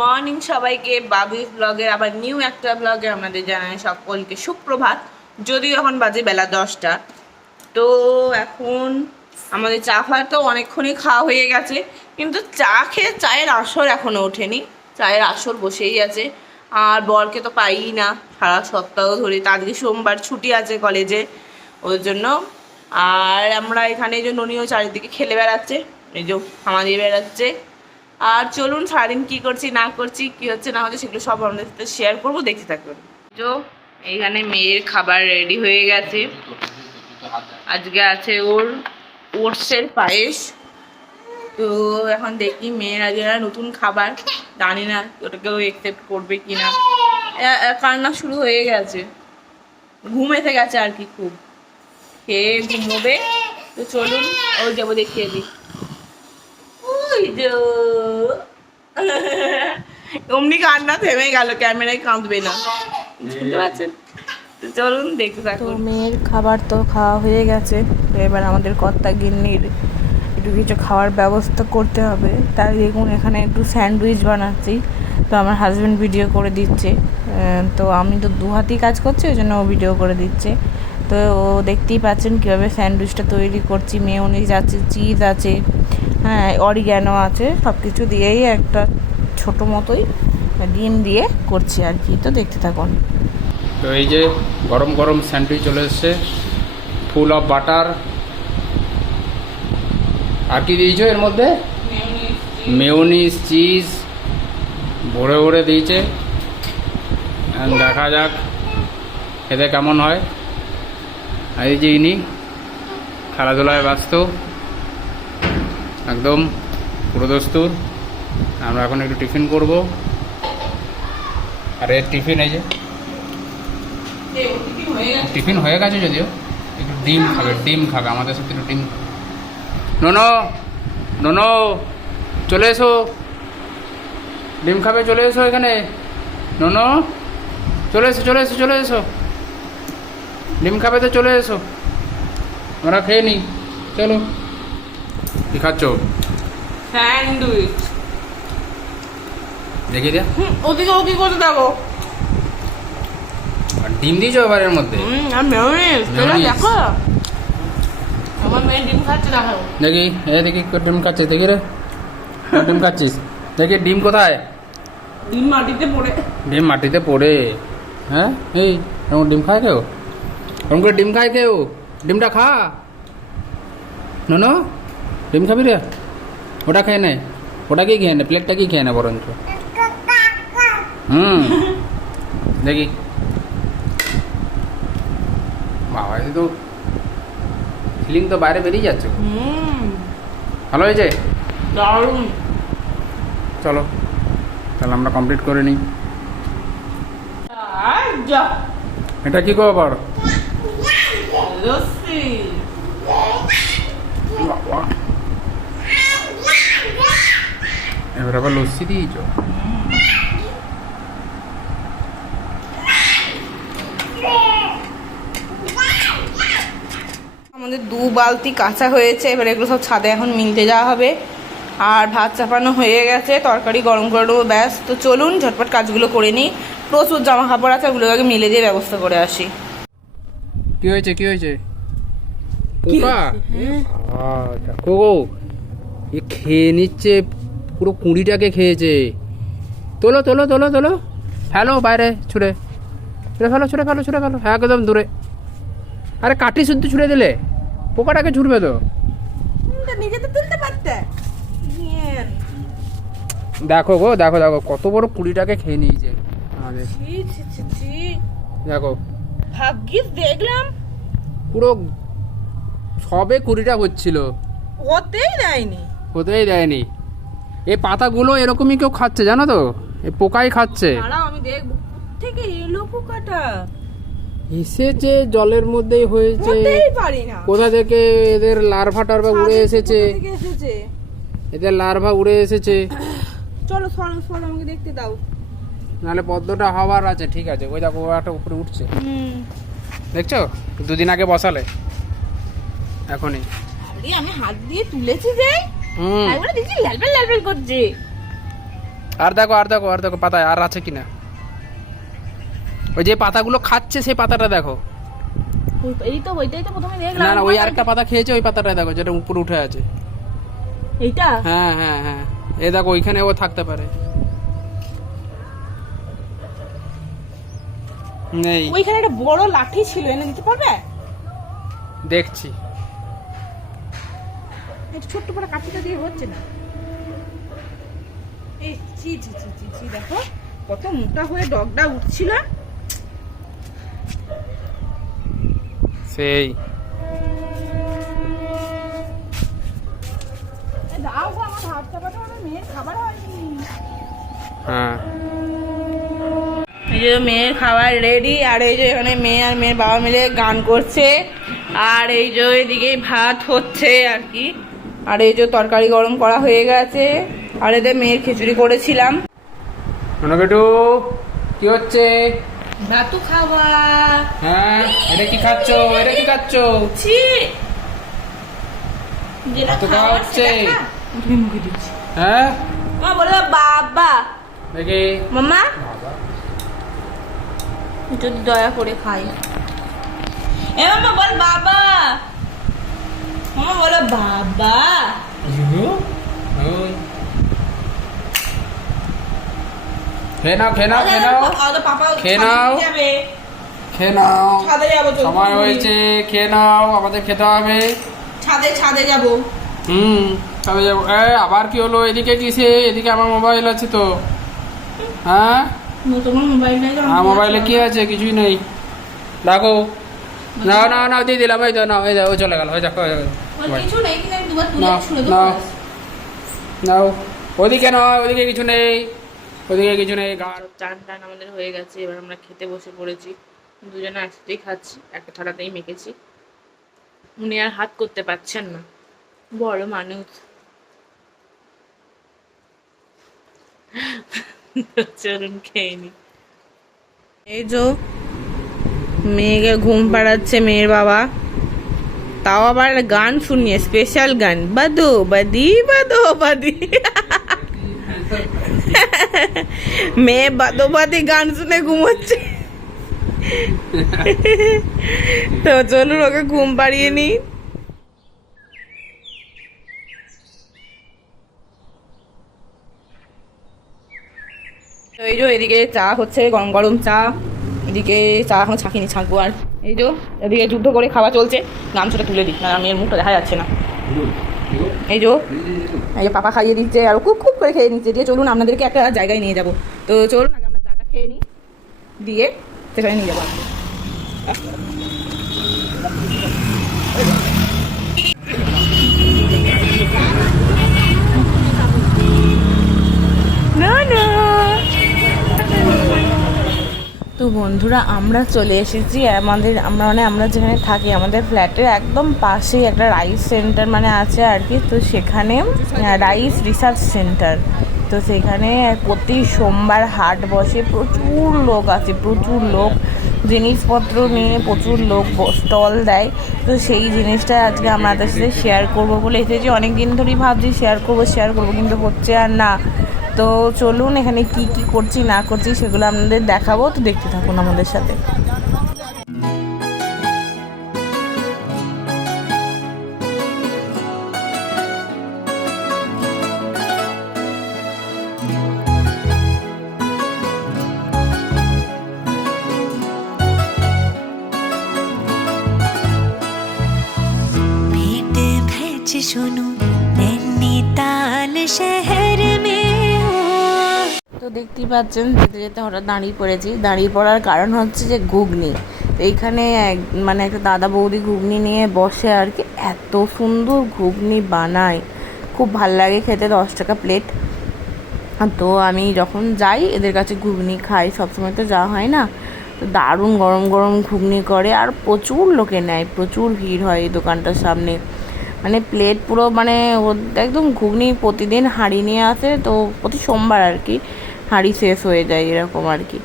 Morning সবাইকে বাবুই ব্লগের আবার নিউ একটা ব্লগে আমাদের জানাই সকলকে সুপ্রভাত। যদিও এখন বাজে বেলা 10টা। তো এখন আমাদের চা ফা তো অনেকক্ষণই খাওয়া হয়ে গেছে, কিন্তু চা খেয়ে চায়ের আসর এখনও ওঠেনি। চায়ের আসর বসেই আছে। আর বরকে তো পাইই না সারা সপ্তাহ ধরে, আজকে সোমবার ছুটি আছে কলেজে, ওর জন্য। আর আমরা এখানে এই যে ননিও চারিদিকে খেলে বেড়াচ্ছে, এই যে হামা দিয়ে বেড়াচ্ছে। আর চলুন সারাদিন কী করছি না করছি, কী হচ্ছে না হচ্ছে সেগুলো সব আমাদের সাথে শেয়ার করবো, দেখতে থাকুন। তো এইখানে মেয়ের খাবার রেডি হয়ে গেছে। আজকে আছে ওর ওটসের পায়েস। তো এখন দেখি মেয়ের আজকে নতুন খাবার, জানি না ওটাকেও একসেপ্ট করবে কি না। কান্না শুরু হয়ে গেছে, ঘুম এসে গেছে আর কি, খুব খেয়ে ঘুমোবে। তো চলুন ওই যাবো দেখিয়ে দিই। অমনি কান্না থেমে গেল, ক্যামেরায় কাঁদবে না, বুঝতে পারছেন? চলুন দেখতে থাকুন। মেয়ের খাবার তো খাওয়া হয়ে গেছে, এবার আমাদের কর্তা গিন্নির একটু কিছু খাওয়ার ব্যবস্থা করতে হবে। তাই দেখুন এখানে একটু স্যান্ডউইচ বানাচ্ছি। তো আমার হাজব্যান্ড ভিডিও করে দিচ্ছে, তো আমি তো দু হাতেই কাজ করছি, ওই জন্য ও ভিডিও করে দিচ্ছে। তো ও দেখতেই পাচ্ছেন কীভাবে স্যান্ডউইচটা তৈরি করছি। মেয়োনিজ আছে, চিজ আছে, হ্যাঁ অরিগ্যানো আছে, সব কিছু দিয়েই একটা ছোটো মতোই ডিম দিয়ে করছি আর কি। তো দেখতে থাকুন। তো এই যে গরম গরম স্যান্ডউইচ চলে এসছে, ফুল অফ বাটার। আর কি দিয়েছো এর মধ্যে? মেয়োনিজ, চিজ ভরে ভরে দিয়েছে। দেখা যাক খেতে কেমন হয়। আর এই যে ইনি খেলাধুলায় ব্যস্ত, একদম পুরো দস্তুর। আমরা এখন একটু টিফিন করব। আর এর টিফিন এই যে টিফিন হয়ে গেছে, যদিও একটু ডিম খাবে, ডিম খাবে আমাদের সাথে একটু ডিম। নোনো নোনো চলে এসো, ডিম খাবে, চলে এসো এখানে। নোনো চলে এসো চলে এসো চলে এসো, ডিম খাবে তো চলে এসো, আমরা খেয়ে নিই। চলো, কি খাচ্ছ? স্যান্ডউইচ দেখিয়ে দিয়া ওদিকে ও কি করতে দেবো। আর ডিম দিয়েছো এবার এর মধ্যে। আর মেয়োনিজ দেখো, আমার মেয়ে ডিম খাচ্ছে, দেখো দেখি দেখি ডিম খাচ্ছিস, দেখি রে ডিম খাচ্ছিস, দেখি ডিম কোথায়? ডিম মাটিতে পড়ে। ডিম মাটিতে পড়ে? হ্যাঁ, এই এরকম ডিম খায় কেউ? এরকম করে ডিম খায় কেউ? ডিমটা খা। নো ডিম খাবি রে? ওটা খেয়ে নে, ওটাকেই খেয়ে নে, প্লেটটাকেই খেয়ে নে বরঞ্চ। দেখি বাবা, এই তো ফিলিং তো বাইরে বেরিয়ে যাচ্ছে। ভালো হয়েছে, দারুণ। চলো তাহলে আমরা কমপ্লিট করে নিই। এটা কি গো আবার? লস্যি। এবার আবার লস্যি দিয়েছ? আমাদের 2 বালতি কাঁচা হয়েছে, এবার এগুলো সব ছাদে এখন মিলতে যাওয়া হবে। আর ভাত চাপানো হয়ে গেছে, তরকারি গরম করে দেবো, ব্যাস। তো চলুন ঝটপট কাজগুলো করে নিই। প্রচুর জামা কাপড় আছে, ওগুলো আগে মিলে দিয়ে ব্যবস্থা করে আসি। কি হয়েছে কি হয়েছে? পোকা? দেখো গো, এ খেয়ে নিচ্ছে, পুরো কুঁড়িটাকে খেয়েছে। তোলো তোলো তোলো তোলো, ফেলো বাইরে, ছুঁড়ে ছুঁড়ে ফেলো, ছুঁড়ে ফেলো, ছুঁড়ে ফেলো একদম দূরে। আরে কাঠি শুদ্ধ ছুঁড়ে দিলে পোকাটাকে ছুটবে তো। নিজে তো তুলতে পারতে। দেখো গো, দেখো দেখো কত বড় কুড়িটাকে খেয়ে নিয়েছে আমাদের। দেখো ভাগ্যিস দেখলাম, পুরো সবে কুড়িটা হচ্ছিল, হতেই দেয়নি, হতেই দেয়নি। এই পাতাগুলো এরকমই কেউ খাচ্ছে জানো তো, এই পোকাই খাচ্ছে। আমি দেখবো থেকে এলো পোকাটা, এসেছে জলের মধ্যেই হয়েছে, পারি না কোথা থেকে এদের লার্ভা টার্ভা উড়ে এসেছে, এদের লার্ভা উড়ে এসেছে। চলো সরো সরো, আমাকে দেখতে দাও। নাহলে পদ্মটা হওয়ার আছে। ঠিক আছে, ওই দেখো একটা উপরে উঠছে, দেখছো? 2 দিন আগে বসালে, এখনই আমি হাত দিয়ে তুলেছি যে একবারে দেখছি লালবেল লালবেল করছে। আর দেখো আর দেখো আর দেখো পাতায় আর আছে কিনা। ওই যে পাতাগুলো খাচ্ছে সেই পাতাটা দেখো। এই তো ওইটাই তো প্রথমে না দেখলাম। না ওই আরেকটা পাতা খেয়েছে, ওই পাতাটা দেখো যেটা উপরে উঠে আছে। এইটা? হ্যাঁ হ্যাঁ হ্যাঁ, এই দেখো ওইখানে ও থাকতে পারে। নেই, ওইখানে একটা বড় লাঠি ছিল, এনে দিতে পারবে? দেখছি। এই ছোট্ট করে কাঠিটা দিয়ে হচ্ছে না। এই ছি ছি ছি ছি ছি, দেখো কত মোটা হয়ে ডগটা উঠছিল। সেই দাও গো, আমার ভাত চাপাটা আমার মেয়ের খাবার হয়নি। হ্যাঁ, এই যে মেয়ের খাবার রেডি, আর এই যে এখানে মেয়ে আর মেয়ের বাবা মিলে গান করছে, আর এই যে এদিকে ভাত হচ্ছে আর কি, আর এই যে তরকারি গরম করা হয়ে গেছে, আর এদের মেয়ের খিচুড়ি করেছিলাম। মনোকেটু কি হচ্ছে? ভাতু খাওয়া। হ্যাঁ, এটা কি খাচ্ছো? এটা কি খাচ্ছো? ছি, যেটা ভাতু খাওয়া খাওয়া হচ্ছে। সেটা খা। মুখে মুখে দিচ্ছি। হ্যাঁ মা বলে বাবা, দেখি মামা যদি দয়া করে খাই। এ মামা বল বাবা, মামা বলো বাবা। খেয়ে নাও খেয়ে নাও খেয়ে নাও পাপা খেয়ে নাও। খেয়ে নাও, ছাদে যাবো, চল। সময় হয়েছে, খেয়ে নাও, আমাদের খেতে হবে। ছাদে যাবো। তবে যাবো। আবার কি হলো? এদিকে কিসে? এদিকে আমার মোবাইল আছে তো। হ্যাঁ, তোমার মোবাইল নাই? আমার মোবাইলে কি আছে? কিছুই নেই। রাখো। নাও নাও নাও, দিয়ে দিলাম। এই তো নাও, এই দেখো চলে গেল। ওই দেখো কিছু নেই, কিন্তু আমি দুবার তুলে নাও ছুঁড়ে দেবো। নাও নাও। ওদিকে নয়, ওদিকে কিছু নেই, ওদিকে কিছু নেই। চান টান আমাদের হয়ে গেছে, এবার আমরা খেতে বসে পড়েছি। দুজনে একসাথেই খাচ্ছি, একটা থালাতেই মেখেছি। উনি আর হাত করতে পারছেন না, বড় মানুষ। চলুন খেয়ে নি। এই যে মেয়েকে ঘুম পাড়াচ্ছে মেয়ের বাবা, তাও আবার গান শুনিয়ে, স্পেশাল গান, বাদো বাদি বাদো বাদি। মেয়ে বাদো বাদি গান শুনে ঘুমোচ্ছে। তো চলুন ওকে ঘুম পাড়িয়ে নি। এই যে এদিকে চা হচ্ছে, গরম গরম চা। এদিকে চা এখন ছাঁকিনি, ছাঁকবো। আর এই যে এদিকে যুদ্ধ করে খাওয়া চলছে। গামছাটা তুলে দিই, না মেয়ের মুখটা দেখা যাচ্ছে না। এই যে পাপা খাইয়ে দিচ্ছে, আর খুব খুব করে খেয়ে নিচ্ছে। দিয়ে চলুন আপনাদেরকে একটা জায়গায় নিয়ে যাবো। তো চলুন আগে আমরা চাটা খেয়ে নিই, দিয়ে সেখানে নিয়ে যাবো। না না। তো বন্ধুরা, আমরা চলে এসেছি আমরা যেখানে থাকি, আমাদের ফ্ল্যাটের একদম পাশেই একটা রাইস সেন্টার আছে আর কি। তো সেখানে রাইস রিসার্চ সেন্টার, তো সেখানে প্রতি সোমবার হাট বসে। প্রচুর লোক আছে, প্রচুর লোক, জিনিসপত্র নিয়ে প্রচুর লোক স্টল দেয়। তো সেই জিনিসটা আজকে আমাদের সাথে শেয়ার করবো বলে এসেছি। অনেক দিন ধরেই ভাবছি শেয়ার করবো, কিন্তু হচ্ছে আর না। তো চলুন এখানে কি কি করছি না করছি সেগুলো আপনাদের দেখাবো, তো দেখতে থাকুন আমাদের সাথে। सुनो नैनीताल शहर में। তো দেখতেই পাচ্ছেন যেতে যেতে হঠাৎ দাঁড়িয়ে পড়েছি। দাঁড়িয়ে পড়ার কারণ হচ্ছে যে ঘুগনি। তো এইখানে একটা দাদা বৌদি ঘুগনি নিয়ে বসে আর কি। এত সুন্দর ঘুগনি বানায়, খুব ভাল লাগে খেতে, 10 টাকা প্লেট। তো আমি যখন যাই এদের কাছে ঘুগনি খাই, সবসময় তো যাওয়া হয় না। তো দারুণ গরম গরম ঘুগনি করে, আর প্রচুর লোকে নেয়, প্রচুর ভিড় হয় এই দোকানটার সামনে। প্লেট পুরো একদম ঘুগনি প্রতিদিন হাঁড়ি নিয়ে আসে। তো প্রতি সোমবার আর কি হাঁড়ি শেষ হয়ে যায় এরকম আর কি।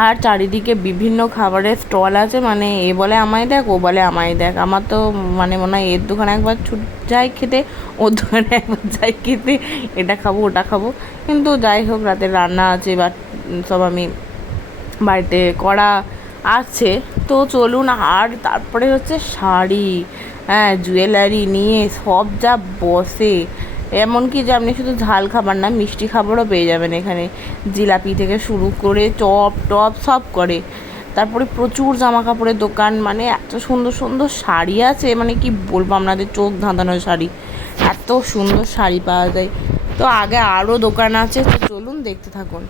আর চারিদিকে বিভিন্ন খাবারের স্টল আছে, মানে এ বলে আমায় দেখ, ও বলে আমায় দেখ। আমার তো মানে মনে হয় এর দোকানে একবার যাই খেতে, ওর দোকানে একবার যাই খেতে, এটা খাবো ওটা খাবো। কিন্তু যাই হোক, রাতের রান্না আছে বা সব আমি বাড়িতে করা আছে, তো চলুন। আর তারপরে হচ্ছে শাড়ি, হ্যাঁ, জুয়েলারি নিয়ে সব যা বসে, এমনকি যে আপনি শুধু ঝাল খাবার না, মিষ্টি খাবারও পেয়ে যাবেন এখানে। জিলাপি থেকে শুরু করে চপ টপ সব করে। তারপরে প্রচুর জামা কাপড়ের দোকান, মানে এত সুন্দর সুন্দর শাড়ি আছে, মানে কি বলবো আপনাদের, চোখ ধাঁধানো শাড়ি, এত সুন্দর শাড়ি পাওয়া যায়। তো আগে আরও দোকান আছে, তো চলুন দেখতে থাকুন।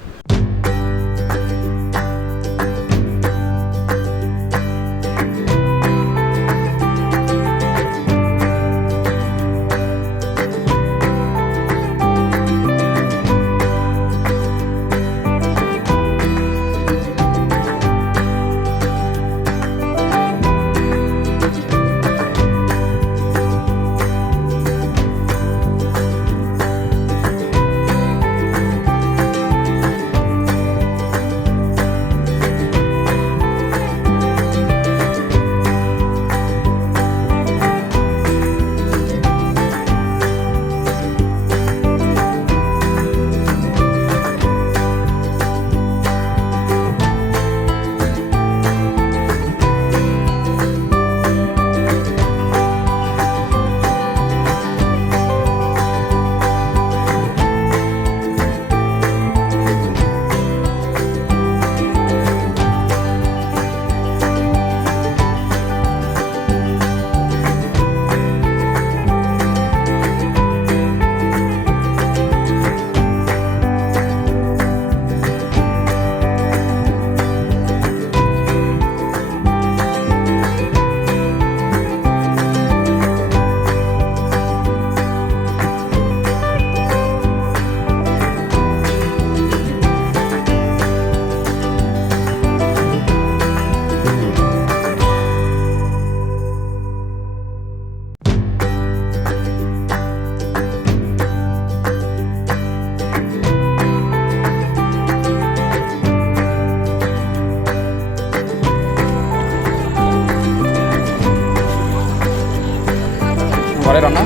ঘরে রান্না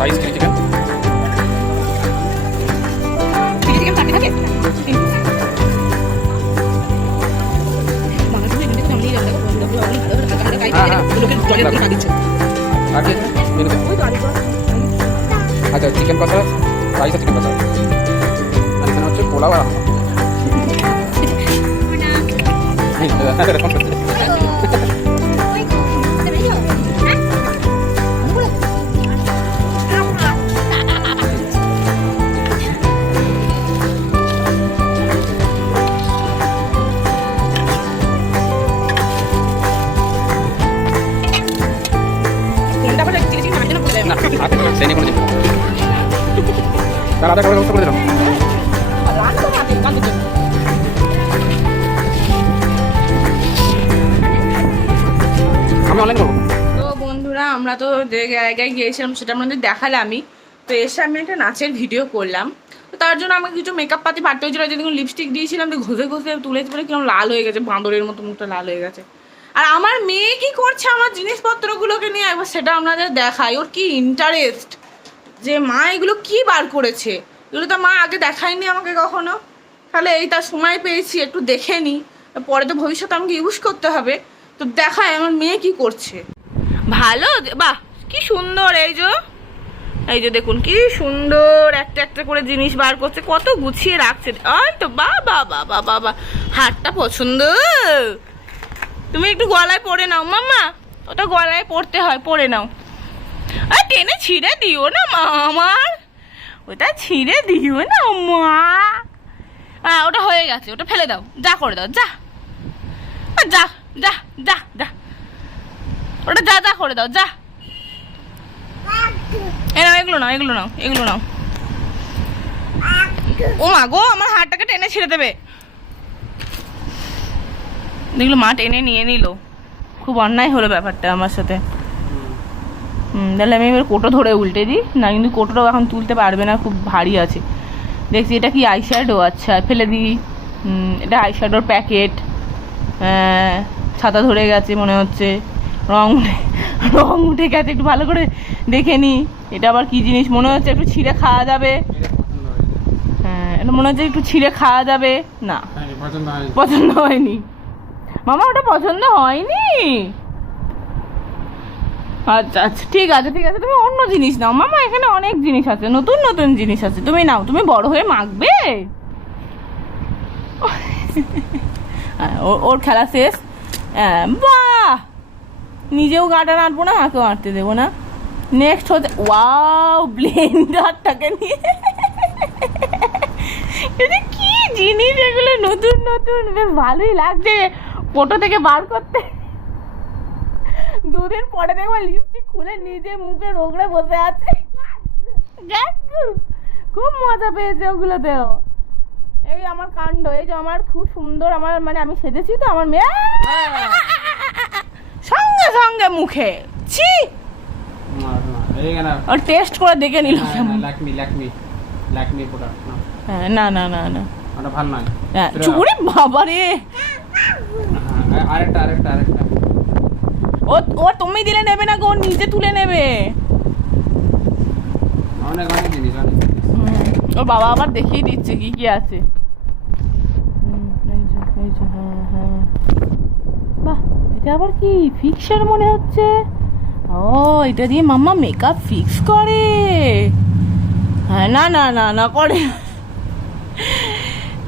রাইস চিলি চিকেন। আচ্ছা, চিকেন কষা, রাইস আর চিকেন কষা, আর এখানে হচ্ছে পোলাও আর সেই নিয়ে কোনো চিন্তা তার আধা খাবার ব্যবস্থা করে দিলাম। আমি অনলাইন করবো। তো বন্ধুরা, আমরা তো যে জায়গায় গিয়েছিলাম সেটা আপনাদের দেখালামই। তো এসে আমি একটা নাচের ভিডিও করলাম, তো তার জন্য আমাকে কিছু মেকআপ পাতি পাঠতে হয়েছিল। যদি লিপস্টিক দিয়েছিলাম, তো ঘষে ঘষে তুলেছি বলে কিরকম লাল হয়ে গেছে, বাঁদরের মতো মুখটা লাল হয়ে গেছে। আর আমার মেয়ে কি করছে আমার জিনিসপত্রগুলোকে নিয়ে, একবার সেটা আপনাদের দেখাই। ওর কি ইন্টারেস্ট যে মা এগুলো কি বার করেছে, এগুলো তো মা আগে দেখায়নি আমাকে কখনো। তাহলে এই তার সময় পেয়েছি, একটু দেখে নিই, পরে তো ভবিষ্যতে আমাকে ইউজ করতে হবে। তো দেখায় আমার মেয়ে কি করছে। ভালো, বাহ কি সুন্দর, এই যে দেখুন কি সুন্দর একটা একটা করে জিনিস বার করছে, কত গুছিয়ে রাখছে। ওই তো বাবা বাবা বাবা, হাতটা পছন্দ। তুমি একটু গলায় পরে নাও মাম্মা, ওটা গলায় পরতে হয়, পরে নাও। আর টেনে ছিঁড়ে দিও না মা আমার, ওটা ছিঁড়ে দিও না মা। ওটা হয়ে গেছে, ওটা ফেলে দাও, যা করে দাও, যা যা যা যা যা, ওটা যা যা করে দাও, যা। নাও এগুলো নাও, এগুলো নাও, এগুলো নাও। ও মা গো, আমার হাতটাকে টেনে ছিঁড়ে দেবে। দেখলো মা টেনে নিয়ে নিল, খুব অন্যায় হলো ব্যাপারটা আমার সাথে। তাহলে আমি এবার কোটো ধরে উল্টে দিই না, কিন্তু কোটোটাও এখন তুলতে পারবে না, খুব ভারী আছে। দেখছি এটা কি আইশ্যাডো, আচ্ছা ফেলে দিই। এটা আইশ্যাডোর প্যাকেট, ছাতা ধরে গেছে মনে হচ্ছে, রং উঠে গেছে, একটু ভালো করে দেখে নি। এটা আবার কি জিনিস মনে হচ্ছে, একটু ছিঁড়ে খাওয়া যাবে। হ্যাঁ, এটা মনে হচ্ছে একটু ছিঁড়ে খাওয়া যাবে না। পছন্দ হয়নি মামা, ওটা পছন্দ হয়নি। আচ্ছা আচ্ছা, ঠিক আছে ঠিক আছে, তুমি অন্য জিনিস নাও মামা, এখানে অনেক জিনিস আছে, নতুন নতুন জিনিস আছে, তুমি নাও, তুমি বড় হয়ে মাখবে। ওর খেলা শেষ। বাহ, নিজেও গাটা নাড়বো না, মাকেও আঁটতে দেবো না। নেক্সট হচ্ছে ওয়াও, ব্লেন্ডারটাকে নিয়ে। এটা কি জিনিস এগুলো, নতুন নতুন, বেশ ভালোই লাগছে ফটো থেকে বার করতে। দুদিন পরে দেখবো লিপস্টিক খুলে নিজে মুখে রোগড়ে বসে আছে। খুব মজা পেয়েছে ওগুলোতেও। এই আমার কাণ্ড, এই যে আমার খুব সুন্দর, আমার মানে আমি সেজেছি তো, আমার মেয়ে সঙ্গে সঙ্গে মুখে ছি। আর টেস্ট করে দেখে নিল। না না না না, ওটা ভালো নয়। চুরি বাবা রে। আরেকটা আরেকটা আরেকটা। ও তুমি দিলে নেবে না গো, ও নিজে তুলে নেবে। অনেক অনেক জিনিস, অনেক জিনিস। ওর বাবা আবার দেখিয়ে দিচ্ছে কি কি আছে। বাহ, এটা আবার কি ফিক্সার মনে হচ্ছে। ও, এটা দিয়ে মাম্মা মেকআপ ফিক্স করে। হ্যাঁ, না না না না করে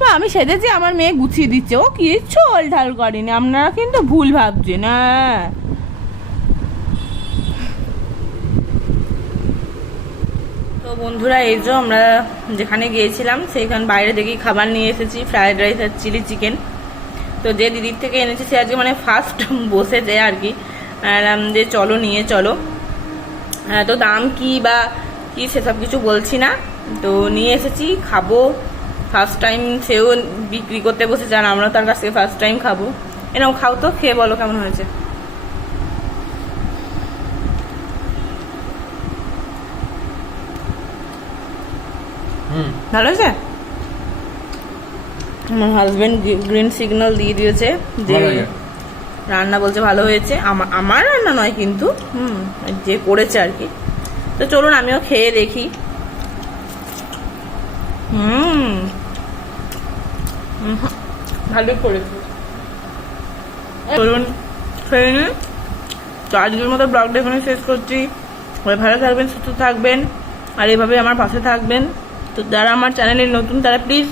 না, আমি সেজেছি, আমার মেয়ে গুছিয়ে দিচ্ছে, ও কিচ্ছু ওলঢাল করেনি, আপনারা কিন্তু ভুল ভাবছেন। হ্যাঁ, তো বন্ধুরা, এই যে আমরা যেখানে গিয়েছিলাম সেইখানে বাইরে দেখি খাবার নিয়ে এসেছি, ফ্রাইড রাইস আর চিলি চিকেন। তো যে দিদির থেকে এনেছি সে আজকে মানে ফার্স্ট বসেছে আর কি, যে চলো নিয়ে চলো। তো দাম কি বা কি সেসব কিছু বলছি না, তো নিয়ে এসেছি, খাবো। ফার্স্ট টাইম সেও বিক্রি করতে বসেছে, আর আমরা তার কাছ থেকে ফার্স্ট টাইম খাবো। এরকম খাও তো, খেয়ে বলো কেমন হয়েছে। ভালো হয়েছে। আমার হাজবেন্ড গ্রিন সিগন্যাল দিয়ে দিয়েছে যে রান্না, বলছে ভালো হয়েছে। আমার রান্না নয় কিন্তু, যে করেছে আর কি। তো চলুন আমিও খেয়ে দেখি। ভালো করেছে, চলুন খেয়ে নিন। তো আজকের মতো ব্লগটা এখানে শেষ করছি। ভালো থাকবেন, সুস্থ থাকবেন, আর এভাবে আমার পাশে থাকবেন। তো যারা আমার চ্যানেলে নতুন তারা প্লিজ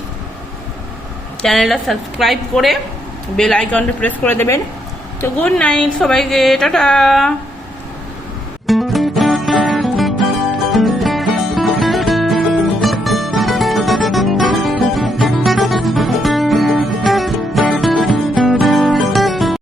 চ্যানেলটা সাবস্ক্রাইব করে বেল আইকনটা প্রেস করে দেবেন। তো গুড নাইট সবাইকে, টাটা।